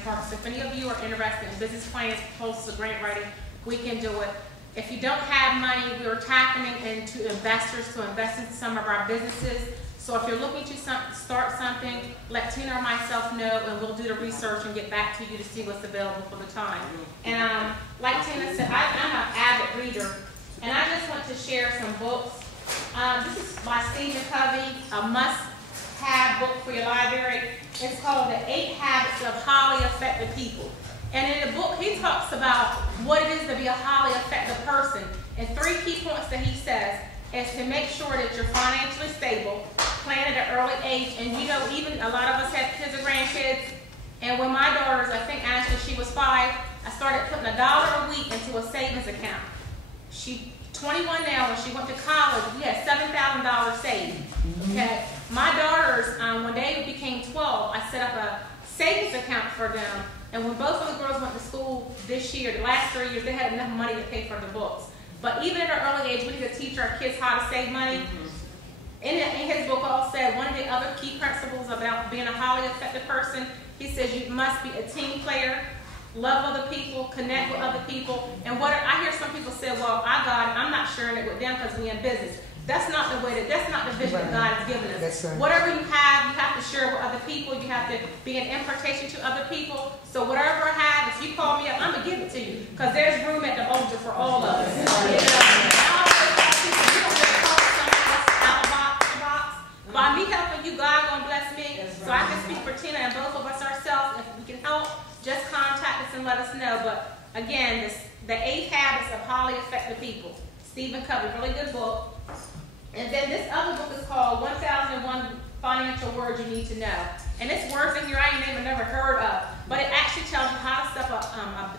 department. So if any of you are interested in business plans, proposals, or grant writing, we can do it. If you don't have money, we are tapping into investors to invest in some of our businesses. So if you're looking to start something, let Tina or myself know, and we'll do the research and get back to you to see what's available for the time. And like Tina said, I'm an avid reader, and I just want to share some books. This is by Stephen Covey, a must-have book for your library. It's called The 8 Habits of Highly Effective People. And in the book, he talks about what it is to be a highly effective person. And 3 key points that he says is to make sure that you're financially stable, plan at an early age, and you know, even a lot of us have kids or grandkids. And when my daughters, I think Ashley, she was 5, I started putting $1 a week into a savings account. She's 21 now. When she went to college, we had $7,000 saved. Okay, my daughters, when they became 12, I set up a savings account for them. And when both of the girls went to school this year, the last 3 years, they had enough money to pay for the books. But even at an early age, we need to teach our kids how to save money. In his book also said one of the other key principles about being a highly effective person, he says you must be a team player, love other people, connect with other people. And what I hear some people say, well, I got it, I'm not sharing it with them because we're in business. That's not the way that's not the vision that God has given us. Right. Whatever you have to share with other people. You have to be an impartation to other people. So whatever I have, if you call me up, I'm going to give it to you. Because there's room at the altar for all of us. You know? I always tell people, you don't really call something else out of the box. By me helping you, God going to bless me. So I can speak for Tina and both of us ourselves. If we can help, just contact us and let us know. But again, the 8 Habits of Highly Effective People. Stephen Covey, really good book. And then this other book is called 1001 Financial Words You Need to Know. And it's words in here I ain't even never heard of. But it actually tells you how to set up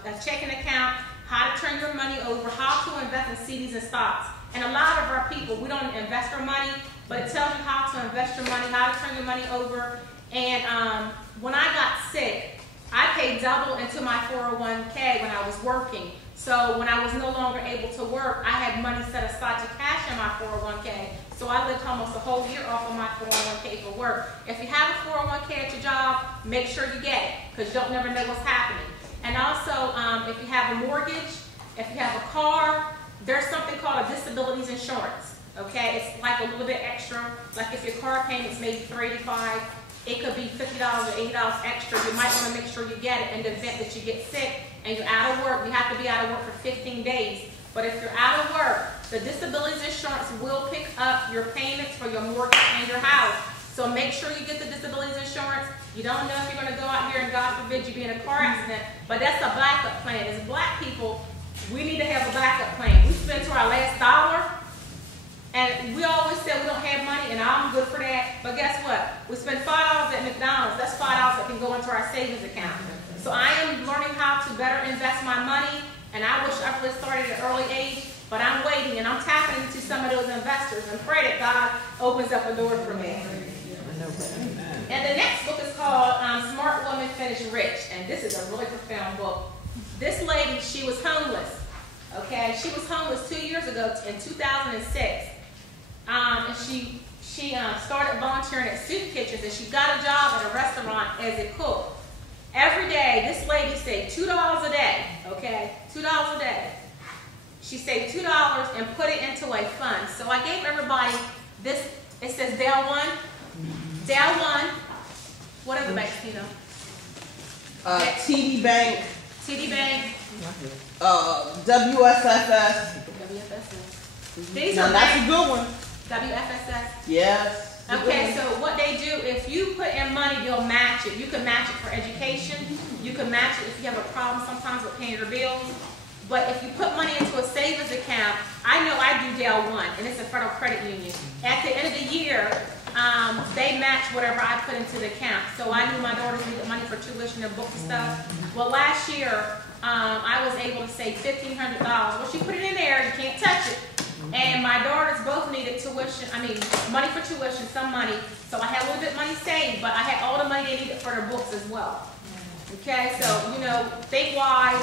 a checking account, how to turn your money over, how to invest in CDs and stocks. And a lot of our people, we don't invest our money, but it tells you how to invest your money, how to turn your money over. And when I got sick, I paid double into my 401k when I was working. So when I was no longer able to work, I had money set aside to cash in my 401k. So I lived almost a whole year off of my 401k for work. If you have a 401k at your job, make sure you get it, because you don't never know what's happening. And also, if you have a mortgage, if you have a car, there's something called a disabilities insurance. Okay, it's like a little bit extra. Like if your car payment's maybe $385, it could be $50 or $80 extra. You might want to make sure you get it in the event that you get sick and you're out of work. You have to be out of work for 15 days. But if you're out of work, the disabilities insurance will pick up your payments for your mortgage and your house. So make sure you get the disabilities insurance. You don't know if you're going to go out here and God forbid you be in a car accident, but that's a backup plan. As black people, we need to have a backup plan. We spend to our last dollar. And we always say we don't have money, and I'm good for that. But guess what? We spend $5 at McDonald's. That's $5 that can go into our savings account. So I am learning how to better invest my money, and I wish I would have started at an early age, but I'm waiting, and I'm tapping into some of those investors and pray that God opens up a door for me. And the next book is called Smart Woman Finish Rich, and this is a really profound book. This lady, she was homeless. Okay, she was homeless 2 years ago in 2006. And she started volunteering at soup kitchens, and she got a job at a restaurant as a cook. Every day, this lady saved $2 a day, okay? $2 a day. She saved $2 and put it into a fund. So I gave everybody this, it says Dale 1. Dale 1. What are the banks, you know? TD Bank. TD Bank. WSFS. These now are that's a good one. WFSS? Yes. Okay, so what they do, if you put in money, they'll match it. You can match it for education. You can match it if you have a problem sometimes with paying your bills. But if you put money into a savings account, I know I do Dale 1, and it's a federal credit union. At the end of the year, they match whatever I put into the account. So I knew my daughters needed money for tuition and books and stuff. Well, last year, I was able to save $1,500. Well, she put it in there, you can't touch it. And my daughters both needed tuition, money for tuition, some money. So I had a little bit of money saved, but I had all the money they needed for their books as well. Okay, so, think wise.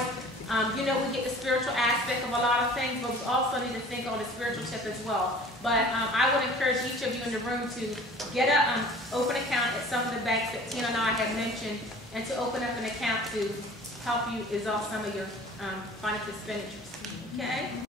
We get the spiritual aspect of a lot of things, but we also need to think on the spiritual tip as well. But I would encourage each of you in the room to get an open account at some of the banks that Tina and I have mentioned, and to open up an account to help you resolve some of your financial expenditures. Okay?